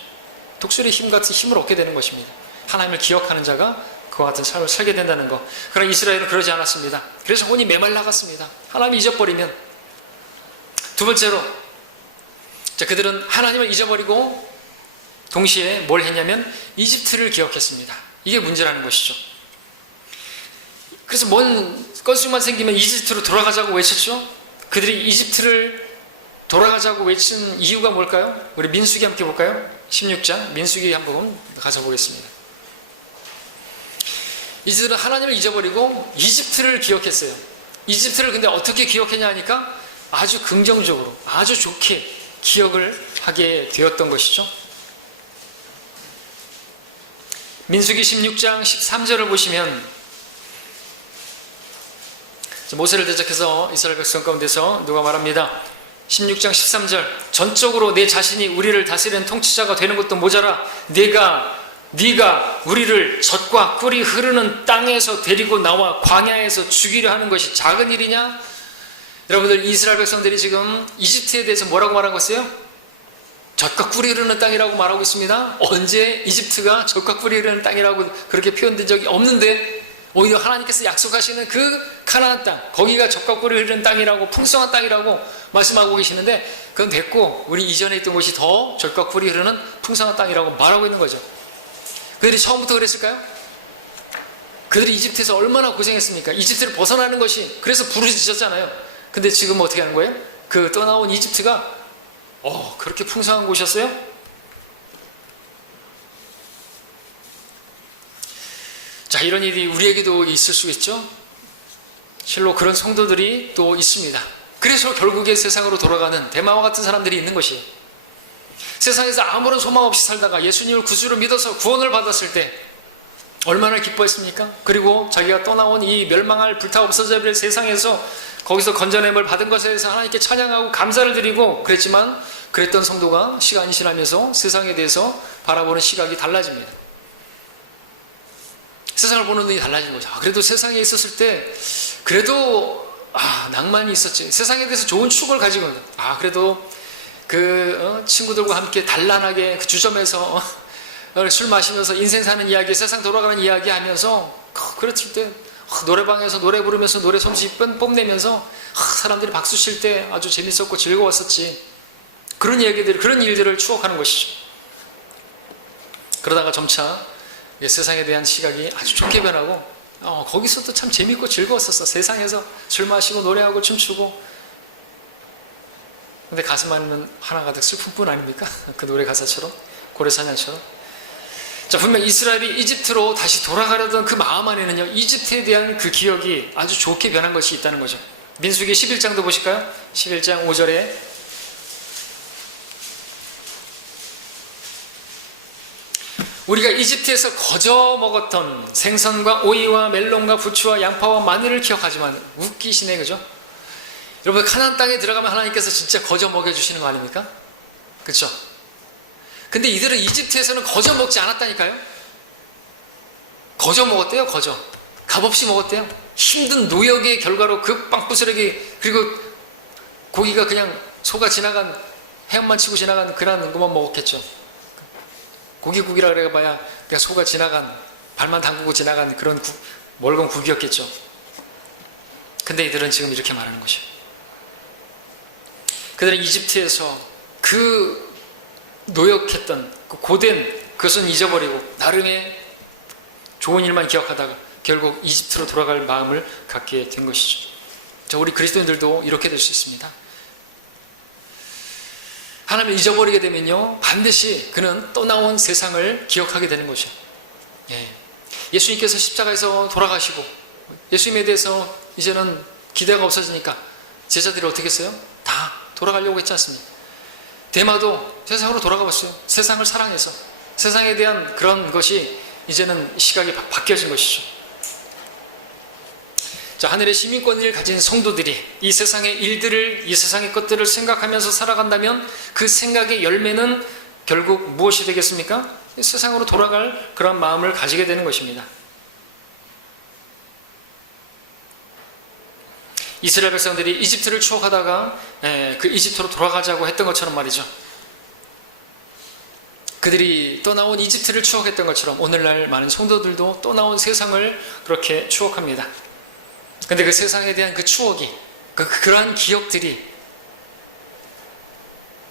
독수리 힘 같은 힘을 얻게 되는 것입니다. 하나님을 기억하는 자가 그와 같은 삶을 살게 된다는 것. 그러나 이스라엘은 그러지 않았습니다. 그래서 혼이 메말라갔습니다. 하나님을 잊어버리면. 두 번째로, 그들은 하나님을 잊어버리고 동시에 뭘 했냐면 이집트를 기억했습니다. 이게 문제라는 것이죠. 그래서 뭔 건수만 생기면 이집트로 돌아가자고 외쳤죠. 그들이 이집트를 돌아가자고 외친 이유가 뭘까요? 우리 민수기 함께 볼까요? 16장 민수기 한번 가서 보겠습니다. 이들은 하나님을 잊어버리고 이집트를 기억했어요. 이집트를 근데 어떻게 기억했냐 하니까 아주 긍정적으로, 아주 좋게 기억을 하게 되었던 것이죠. 민수기 16장 13절을 보시면 모세를 대적해서 이스라엘 백성 가운데서 누가 말합니다. 16장 13절. 전적으로 내 자신이 우리를 다스리는 통치자가 되는 것도 모자라 네가 우리를 젖과 꿀이 흐르는 땅에서 데리고 나와 광야에서 죽이려 하는 것이 작은 일이냐? 여러분들, 이스라엘 백성들이 지금 이집트에 대해서 뭐라고 말한 것이에요? 젖과 꿀이 흐르는 땅이라고 말하고 있습니다. 언제 이집트가 젖과 꿀이 흐르는 땅이라고 그렇게 표현된 적이 없는데 오히려 하나님께서 약속하시는 그 가나안 땅, 거기가 젖과 꿀이 흐르는 땅이라고, 풍성한 땅이라고 말씀하고 계시는데, 그건 됐고 우리 이전에 있던 곳이 더 젖과 꿀이 흐르는 풍성한 땅이라고 말하고 있는 거죠. 그들이 처음부터 그랬을까요? 그들이 이집트에서 얼마나 고생했습니까? 이집트를 벗어나는 것이, 그래서 부르짖었잖아요. 근데 지금 어떻게 하는 거예요? 그 떠나온 이집트가 그렇게 풍성한 곳이었어요? 자, 이런 일이 우리에게도 있을 수 있죠. 실로 그런 성도들이 또 있습니다. 그래서 결국에 세상으로 돌아가는 대마와 같은 사람들이 있는 것이에요. 세상에서 아무런 소망 없이 살다가 예수님을 구주로 믿어서 구원을 받았을 때 얼마나 기뻐했습니까? 그리고 자기가 떠나온 이 멸망할 불타 없어져 버릴 세상에서 거기서 건져냄을 받은 것에 대해서 하나님께 찬양하고 감사를 드리고 그랬지만, 그랬던 성도가 시간이 지나면서 세상에 대해서 바라보는 시각이 달라집니다. 세상을 보는 눈이 달라지는 거죠. 그래도 세상에 있었을 때 그래도 낭만이 있었지. 세상에 대해서 좋은 추억을 가지고 있는, 그래도 친구들과 함께 단란하게 그 주점에서 술 마시면서 인생 사는 이야기, 세상 돌아가는 이야기 하면서, 그랬을 때 노래방에서 노래 부르면서 노래 솜씨 뽐내면서 사람들이 박수 칠 때 아주 재밌었고 즐거웠었지. 그런 이야기들, 그런 일들을 추억하는 것이죠. 그러다가 점차 세상에 대한 시각이 아주 좋게 변하고, 거기서도 참 재밌고 즐거웠었어. 세상에서 술 마시고 노래하고 춤추고. 근데 가슴 안에는 하나 가득 슬픔뿐 아닙니까? 그 노래 가사처럼, 고래사냥처럼. 자, 분명 이스라엘이 이집트로 다시 돌아가려던 그 마음 안에는요, 이집트에 대한 그 기억이 아주 좋게 변한 것이 있다는 거죠. 민수기 11장도 보실까요? 11장 5절에 우리가 이집트에서 거저 먹었던 생선과 오이와 멜론과 부추와 양파와 마늘을 기억하지만, 웃기시네, 그죠? 여러분, 가나안 땅에 들어가면 하나님께서 진짜 거저 먹여주시는 거 아닙니까? 그렇죠? 근데 이들은 이집트에서는 거저 먹지 않았다니까요. 거저 먹었대요. 거저. 값없이 먹었대요. 힘든 노역의 결과로 그 빵부스러기, 그리고 고기가 그냥 소가 지나간, 헤엄만 치고 지나간 그런 것만 먹었겠죠. 고기국이라 그래 봐야 그냥 소가 지나간, 발만 담그고 지나간 그런 멀건 국이었겠죠. 근데 이들은 지금 이렇게 말하는 것이에요. 그들은 이집트에서 그 노역했던 그 고된 그것은 잊어버리고 나름의 좋은 일만 기억하다가 결국 이집트로 돌아갈 마음을 갖게 된 것이죠. 자, 우리 그리스도인들도 이렇게 될 수 있습니다. 하나님을 잊어버리게 되면요, 반드시 그는 떠나온 세상을 기억하게 되는 것이죠. 예수님께서 십자가에서 돌아가시고 예수님에 대해서 이제는 기대가 없어지니까 제자들이 어떻게 했어요? 다 돌아가려고 했지 않습니까? 데마도 세상으로 돌아가 봤어요. 세상을 사랑해서. 세상에 대한 그런 것이 이제는 시각이 바뀌어진 것이죠. 자, 하늘의 시민권을 가진 성도들이 이 세상의 일들을, 이 세상의 것들을 생각하면서 살아간다면 그 생각의 열매는 결국 무엇이 되겠습니까? 세상으로 돌아갈 그런 마음을 가지게 되는 것입니다. 이스라엘 백성들이 이집트를 추억하다가 그 이집트로 돌아가자고 했던 것처럼 말이죠. 그들이 떠나온 이집트를 추억했던 것처럼 오늘날 많은 성도들도 떠나온 세상을 그렇게 추억합니다. 근데 그 세상에 대한 그 추억이, 그러한 기억들이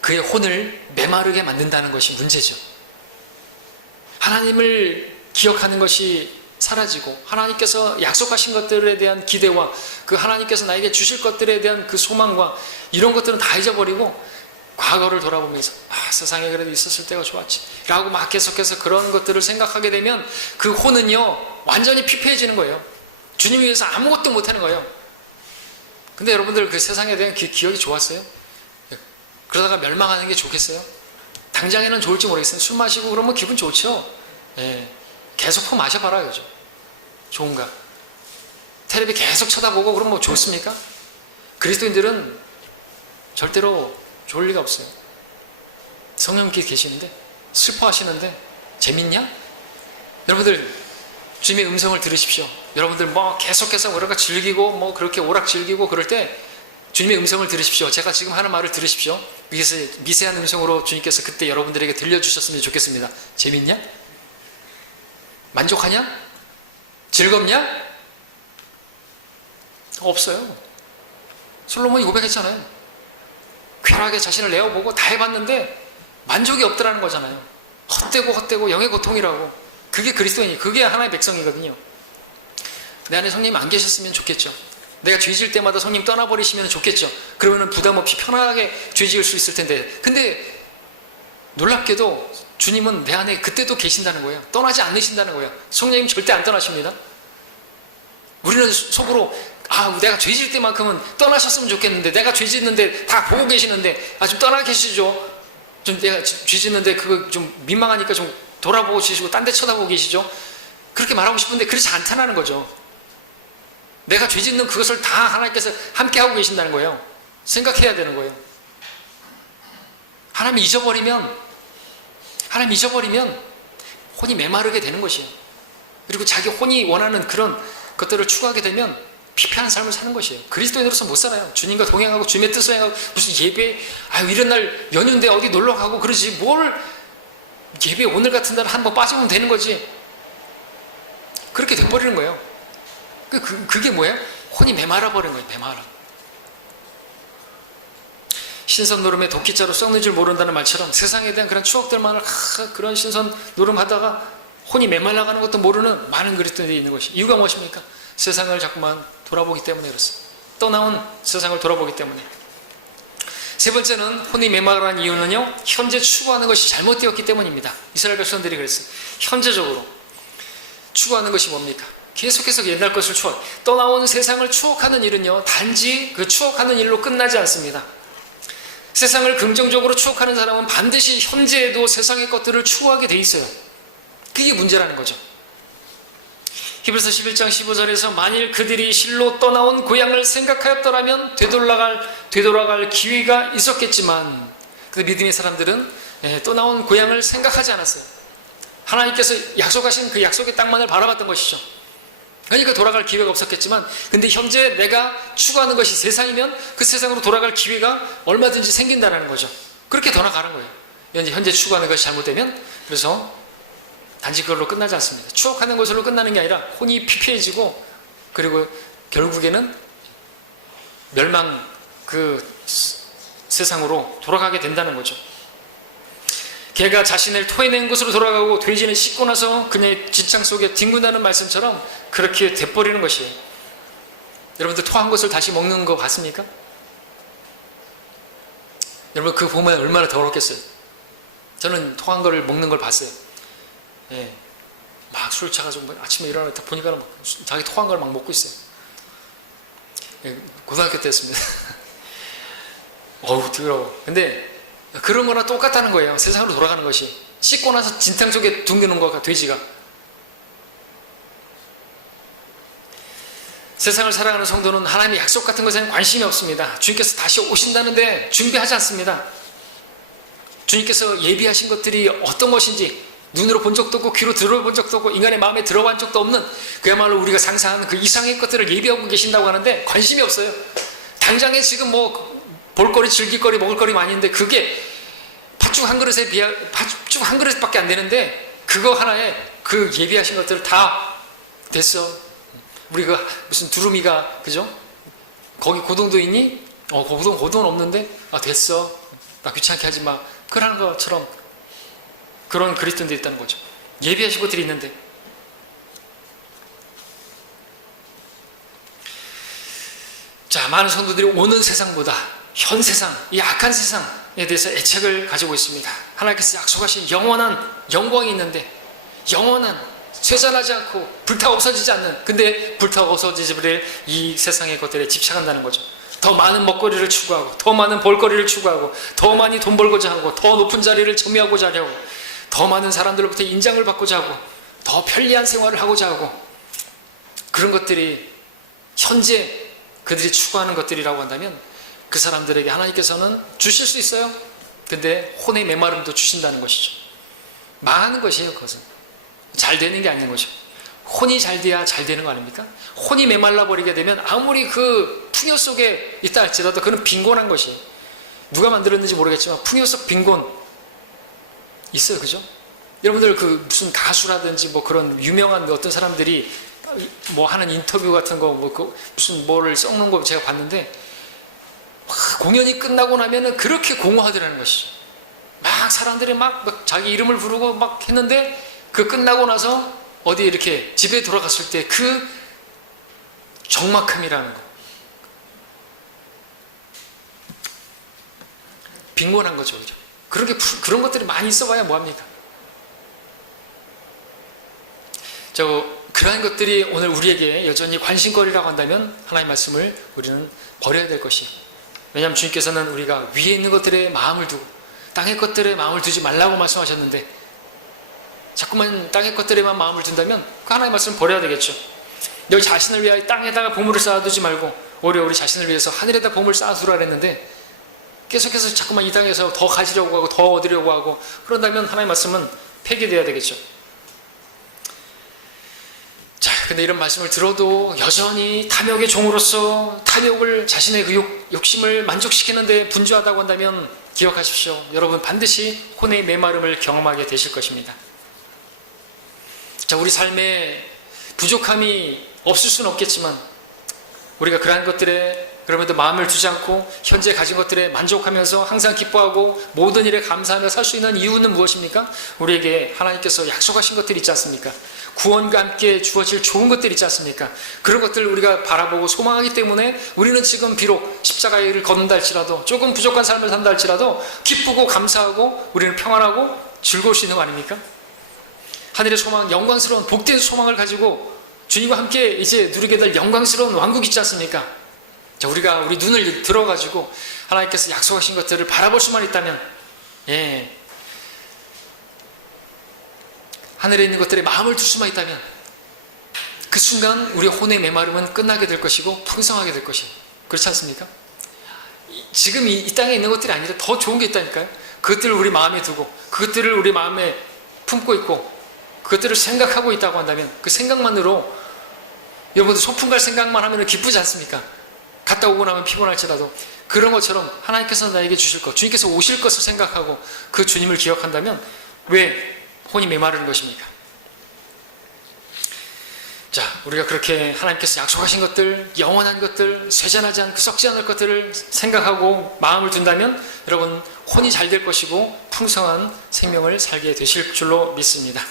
그의 혼을 메마르게 만든다는 것이 문제죠. 하나님을 기억하는 것이 사라지고 하나님께서 약속하신 것들에 대한 기대와 그 하나님께서 나에게 주실 것들에 대한 그 소망과 이런 것들은 다 잊어버리고 과거를 돌아보면서 세상에 그래도 있었을 때가 좋았지 라고 막 계속해서 그런 것들을 생각하게 되면 그 혼은요 완전히 피폐해지는 거예요. 주님 위해서 아무것도 못하는 거예요. 근데 여러분들 그 세상에 대한 기억이 좋았어요? 그러다가 멸망하는 게 좋겠어요? 당장에는 좋을지 모르겠어요. 술 마시고 그러면 기분 좋죠. 계속 마셔봐라 이거죠. 좋은가? 텔레비 계속 쳐다보고 그러면 뭐 좋습니까? 그리스도인들은 절대로 좋을 리가 없어요. 성령님께 계시는데 슬퍼하시는데 재밌냐? 여러분들 주님의 음성을 들으십시오. 여러분들 뭐 계속해서 뭐랄까 즐기고 뭐 그렇게 오락 즐기고 그럴 때 주님의 음성을 들으십시오. 제가 지금 하는 말을 들으십시오. 미세한 음성으로 주님께서 그때 여러분들에게 들려주셨으면 좋겠습니다. 재밌냐? 만족하냐? 즐겁냐? 없어요. 솔로몬이 고백했잖아요. 쾌락에 자신을 내어보고 다 해봤는데 만족이 없더라는 거잖아요. 헛되고 영의 고통이라고. 그게 그리스도인이, 그게 하나의 백성이거든요. 내 안에 성령님 안 계셨으면 좋겠죠. 내가 죄 지을 때마다 성령 떠나버리시면 좋겠죠. 그러면 부담 없이 편안하게 죄 지을 수 있을 텐데. 근데 놀랍게도 주님은 내 안에 그때도 계신다는 거예요. 떠나지 않으신다는 거예요. 성령님 절대 안 떠나십니다. 우리는 속으로 내가 죄 지을 때만큼은 떠나셨으면 좋겠는데, 내가 죄 짓는데 다 보고 계시는데 좀 떠나 계시죠. 좀 내가 죄 짓는데 그거 좀 민망하니까 좀 돌아보고 계시고 딴 데 쳐다보고 계시죠. 그렇게 말하고 싶은데 그렇지 않다는 거죠. 내가 죄 짓는 그것을 다 하나님께서 함께 하고 계신다는 거예요. 생각해야 되는 거예요. 하나님 잊어버리면 혼이 메마르게 되는 것이에요. 그리고 자기 혼이 원하는 그런 것들을 추구하게 되면 피폐한 삶을 사는 것이에요. 그리스도인으로서 못 살아요. 주님과 동행하고 주님의 뜻을 행하고 무슨 예배, 이런 날 연휴인데 어디 놀러 가고 그러지, 뭘 예배 오늘 같은 날 한번 빠지면 되는 거지. 그렇게 돼버리는 거예요. 그게 뭐예요? 혼이 메말아 버린 거예요. 메말아. 신선 노름에 도끼자루 썩는 줄 모른다는 말처럼 세상에 대한 그런 추억들만을 그런 신선 노름하다가 혼이 메말라가는 것도 모르는 많은 그리스도인들이 있는 것이. 이유가 무엇입니까? 세상을 자꾸만 돌아보기 때문에 그렇습니다. 떠나온 세상을 돌아보기 때문에. 세 번째는 혼이 메말라는 이유는요, 현재 추구하는 것이 잘못되었기 때문입니다. 이스라엘 백성들이 그랬어요. 현재적으로 추구하는 것이 뭡니까? 계속해서 옛날 것을 떠나온 세상을 추억하는 일은요, 단지 그 추억하는 일로 끝나지 않습니다. 세상을 긍정적으로 추억하는 사람은 반드시 현재에도 세상의 것들을 추구하게 돼 있어요. 그게 문제라는 거죠. 히브리서 11장 15절에서 만일 그들이 실로 떠나온 고향을 생각하였더라면 되돌아갈 기회가 있었겠지만, 그 믿음의 사람들은 떠나온 고향을 생각하지 않았어요. 하나님께서 약속하신 그 약속의 땅만을 바라봤던 것이죠. 그러니까 돌아갈 기회가 없었겠지만, 근데 현재 내가 추구하는 것이 세상이면 그 세상으로 돌아갈 기회가 얼마든지 생긴다는 거죠. 그렇게 돌아가는 거예요. 현재 추구하는 것이 잘못되면. 그래서 단지 그걸로 끝나지 않습니다. 추억하는 것으로 끝나는 게 아니라 혼이 피폐해지고, 그리고 결국에는 멸망 그 세상으로 돌아가게 된다는 거죠. 개가 자신을 토해낸 곳으로 돌아가고 돼지는 씻고 나서 그녀의 진창 속에 뒹군다는 말씀처럼 그렇게 돼버리는 것이에요. 여러분들 토한 것을 다시 먹는 거 봤습니까? 여러분 그거 보면 얼마나 더럽겠어요. 저는 토한 거를 먹는 걸 봤어요. 막 술 차가지고 아침에 일어나 보니까 자기 토한 걸 막 먹고 있어요. 고등학교 때였습니다. 어우 더러워. 근데 그런 거나 똑같다는 거예요. 세상으로 돌아가는 것이. 씻고 나서 진탕 속에 둥겨놓은 거가 돼지가. 세상을 살아가는 성도는 하나님의 약속 같은 것에는 관심이 없습니다. 주님께서 다시 오신다는데 준비하지 않습니다. 주님께서 예비하신 것들이 어떤 것인지 눈으로 본 적도 없고 귀로 들어본 적도 없고 인간의 마음에 들어간 적도 없는, 그야말로 우리가 상상하는 그 이상의 것들을 예비하고 계신다고 하는데 관심이 없어요. 당장에 지금 볼거리, 즐길거리, 먹을거리 많이 있는데 그게 팥죽 한 그릇밖에 안 되는데 그거 하나에 그 예비하신 것들을 다 됐어. 우리가 무슨 두루미가, 그죠? 거기 고동도 있니? 고동은 없는데? 됐어. 나 귀찮게 하지 마. 그러는 것처럼 그런 그리스도인들이 있다는 거죠. 예비하신 것들이 있는데. 자, 많은 성도들이 오는 세상보다 현 세상, 이 악한 세상에 대해서 애착을 가지고 있습니다. 하나님께서 약속하신 영원한 영광이 있는데, 영원한 쇠잔하지 않고 불타 없어지지 않는, 근데 불타 없어지지 않을 이 세상의 것들에 집착한다는 거죠. 더 많은 먹거리를 추구하고, 더 많은 볼거리를 추구하고, 더 많이 돈 벌고자 하고, 더 높은 자리를 점유하고자 하려고, 더 많은 사람들로부터 인정을 받고자 하고, 더 편리한 생활을 하고자 하고, 그런 것들이 현재 그들이 추구하는 것들이라고 한다면 그 사람들에게 하나님께서는 주실 수 있어요. 근데 혼의 메마름도 주신다는 것이죠. 망하는 것이에요. 그것은 잘 되는 게 아닌 거죠. 혼이 잘 돼야 잘 되는 거 아닙니까? 혼이 메말라 버리게 되면 아무리 그 풍요 속에 있다 할지라도 그는 빈곤한 것이, 누가 만들었는지 모르겠지만 풍요 속 빈곤 있어요. 그죠? 여러분들 그 무슨 가수라든지 뭐 그런 유명한 어떤 사람들이 뭐 하는 인터뷰 같은 거, 뭐 그 무슨 뭐를 썩는 거 제가 봤는데, 공연이 끝나고 나면은 그렇게 공허하더라는 것이죠. 막 사람들이 막 자기 이름을 부르고 막 했는데, 그 끝나고 나서 어디 이렇게 집에 돌아갔을 때 그 적막함이라는 거, 빈곤한 거죠. 그죠? 그런 것들이 많이 있어봐야 뭐합니까? 그러한 것들이 오늘 우리에게 여전히 관심거리라고 한다면 하나님의 말씀을 우리는 버려야 될 것이에요. 왜냐하면 주님께서는 우리가 위에 있는 것들에 마음을 두고 땅의 것들에 마음을 두지 말라고 말씀하셨는데, 자꾸만 땅의 것들에만 마음을 둔다면 그 하나님의 말씀을 버려야 되겠죠. 너희 자신을 위하여 땅에다가 보물을 쌓아두지 말고 오히려 우리 자신을 위해서 하늘에다 보물을 쌓아두라 그랬는데, 계속해서 자꾸만 이 땅에서 더 가지려고 하고 더 얻으려고 하고 그런다면 하나님의 말씀은 폐기되어야 되겠죠. 자, 근데 이런 말씀을 들어도 여전히 탐욕의 종으로서 탐욕을, 자신의 그 욕심을 만족시키는데 분주하다고 한다면 기억하십시오. 여러분 반드시 혼의 메마름을 경험하게 되실 것입니다. 자, 우리 삶에 부족함이 없을 수는 없겠지만 우리가 그러한 것들에 그럼에도 마음을 두지 않고 현재 가진 것들에 만족하면서 항상 기뻐하고 모든 일에 감사하며 살 수 있는 이유는 무엇입니까? 우리에게 하나님께서 약속하신 것들이 있지 않습니까? 구원과 함께 주어질 좋은 것들이 있지 않습니까? 그런 것들을 우리가 바라보고 소망하기 때문에 우리는 지금 비록 십자가의 일을 걷는다 할지라도, 조금 부족한 삶을 산다 할지라도 기쁘고 감사하고 우리는 평안하고 즐거울 수 있는 거 아닙니까? 하늘의 소망, 영광스러운 복된 소망을 가지고 주님과 함께 이제 누리게 될 영광스러운 왕국이 있지 않습니까? 자, 우리가 우리 눈을 들어가지고 하나님께서 약속하신 것들을 바라볼 수만 있다면, 하늘에 있는 것들에 마음을 둘 수만 있다면 그 순간 우리의 혼의 메마름은 끝나게 될 것이고 풍성하게 될 것이에요. 그렇지 않습니까? 지금 이 땅에 있는 것들이 아니라 더 좋은 게 있다니까요. 그것들을 우리 마음에 두고 그것들을 우리 마음에 품고 있고 그것들을 생각하고 있다고 한다면 그 생각만으로, 여러분들 소풍 갈 생각만 하면 기쁘지 않습니까? 갔다 오고 나면 피곤할지라도 그런 것처럼 하나님께서 나에게 주실 것, 주님께서 오실 것을 생각하고 그 주님을 기억한다면 왜 혼이 메마르는 것입니까? 자, 우리가 그렇게 하나님께서 약속하신 것들, 영원한 것들, 쇠잔하지 않고 썩지 않을 것들을 생각하고 마음을 둔다면 여러분 혼이 잘 될 것이고 풍성한 생명을 살게 되실 줄로 믿습니다.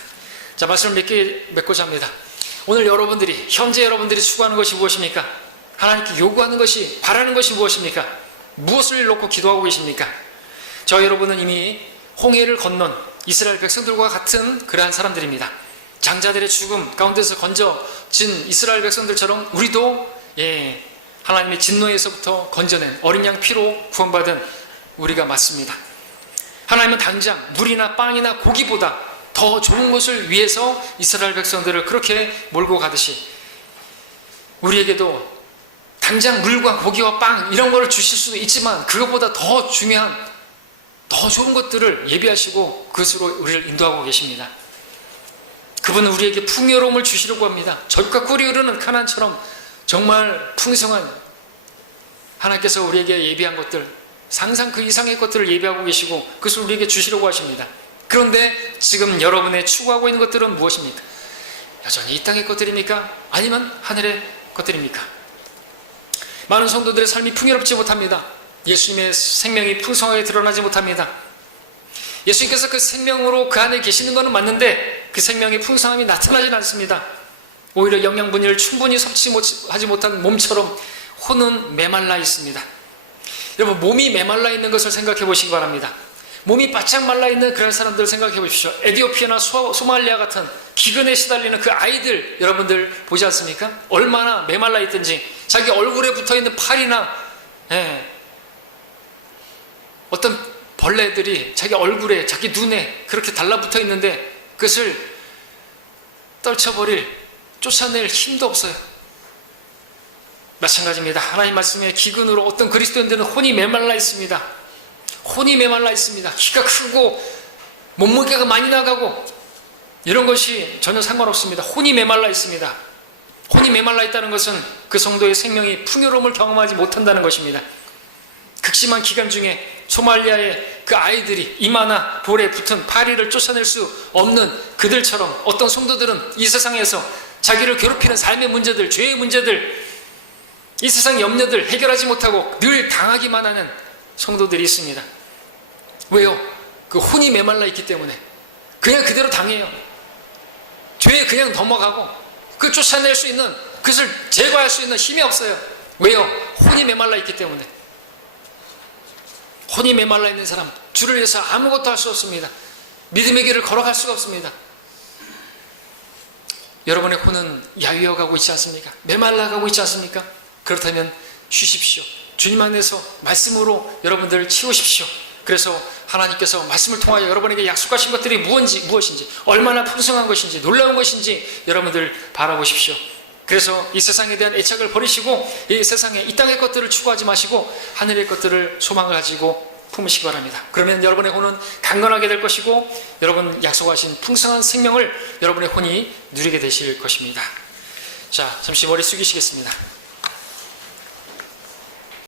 자, 말씀을 맺고자 합니다. 오늘 여러분들이, 현재 여러분들이 추구하는 것이 무엇입니까? 하나님께 요구하는 것이, 바라는 것이 무엇입니까? 무엇을 놓고 기도하고 계십니까? 저 여러분은 이미 홍해를 건넌 이스라엘 백성들과 같은 그러한 사람들입니다. 장자들의 죽음 가운데서 건져진 이스라엘 백성들처럼 우리도 하나님의 진노에서부터 건져낸 어린 양 피로 구원받은 우리가 맞습니다. 하나님은 당장 물이나 빵이나 고기보다 더 좋은 것을 위해서 이스라엘 백성들을 그렇게 몰고 가듯이 우리에게도 당장 물과 고기와 빵 이런 거를 주실 수도 있지만 그것보다 더 중요한, 더 좋은 것들을 예비하시고 그것으로 우리를 인도하고 계십니다. 그분은 우리에게 풍요로움을 주시려고 합니다. 젖과 꿀이 흐르는 가나안처럼 정말 풍성한, 하나님께서 우리에게 예비한 것들, 상상 그 이상의 것들을 예비하고 계시고 그것을 우리에게 주시려고 하십니다. 그런데 지금 여러분의 추구하고 있는 것들은 무엇입니까? 여전히 이 땅의 것들입니까? 아니면 하늘의 것들입니까? 많은 성도들의 삶이 풍요롭지 못합니다. 예수님의 생명이 풍성하게 드러나지 못합니다. 예수님께서 그 생명으로 그 안에 계시는 것은 맞는데 그 생명의 풍성함이 나타나지 않습니다. 오히려 영양분을 충분히 섭취하지 못한 몸처럼 혼은 메말라 있습니다. 여러분, 몸이 메말라 있는 것을 생각해 보시기 바랍니다. 몸이 바짝 말라 있는 그런 사람들을 생각해 보십시오. 에티오피아나 소말리아 같은 기근에 시달리는 그 아이들 여러분들 보지 않습니까? 얼마나 메말라 있든지 자기 얼굴에 붙어있는 팔이나 어떤 벌레들이 자기 얼굴에, 자기 눈에 그렇게 달라붙어 있는데 그것을 떨쳐버릴, 쫓아낼 힘도 없어요. 마찬가지입니다. 하나님 말씀에 기근으로 어떤 그리스도인들은 혼이 메말라 있습니다. 혼이 메말라 있습니다. 키가 크고 몸무게가 많이 나가고 이런 것이 전혀 상관없습니다. 혼이 메말라 있습니다. 혼이 메말라 있다는 것은 그 성도의 생명이 풍요로움을 경험하지 못한다는 것입니다. 극심한 기간 중에 소말리아의 그 아이들이 이마나 볼에 붙은 파리를 쫓아낼 수 없는 그들처럼 어떤 성도들은 이 세상에서 자기를 괴롭히는 삶의 문제들, 죄의 문제들, 이 세상 염려들 해결하지 못하고 늘 당하기만 하는 성도들이 있습니다. 왜요? 그 혼이 메말라 있기 때문에 그냥 그대로 당해요. 죄에 그냥 넘어가고 그 쫓아낼 수 있는, 그것을 제거할 수 있는 힘이 없어요. 왜요? 혼이 메말라 있기 때문에. 혼이 메말라 있는 사람, 주를 위해서 아무것도 할 수 없습니다. 믿음의 길을 걸어갈 수가 없습니다. 여러분의 혼은 야위어 가고 있지 않습니까? 메말라 가고 있지 않습니까? 그렇다면 쉬십시오. 주님 안에서 말씀으로 여러분들을 치우십시오. 그래서 하나님께서 말씀을 통하여 여러분에게 약속하신 것들이 무엇인지, 얼마나 풍성한 것인지, 놀라운 것인지 여러분들 바라보십시오. 그래서 이 세상에 대한 애착을 버리시고 이 세상에 이 땅의 것들을 추구하지 마시고 하늘의 것들을 소망을 가지고 품으시기 바랍니다. 그러면 여러분의 혼은 강건하게 될 것이고 여러분 약속하신 풍성한 생명을 여러분의 혼이 누리게 되실 것입니다. 자, 잠시 머리 숙이시겠습니다.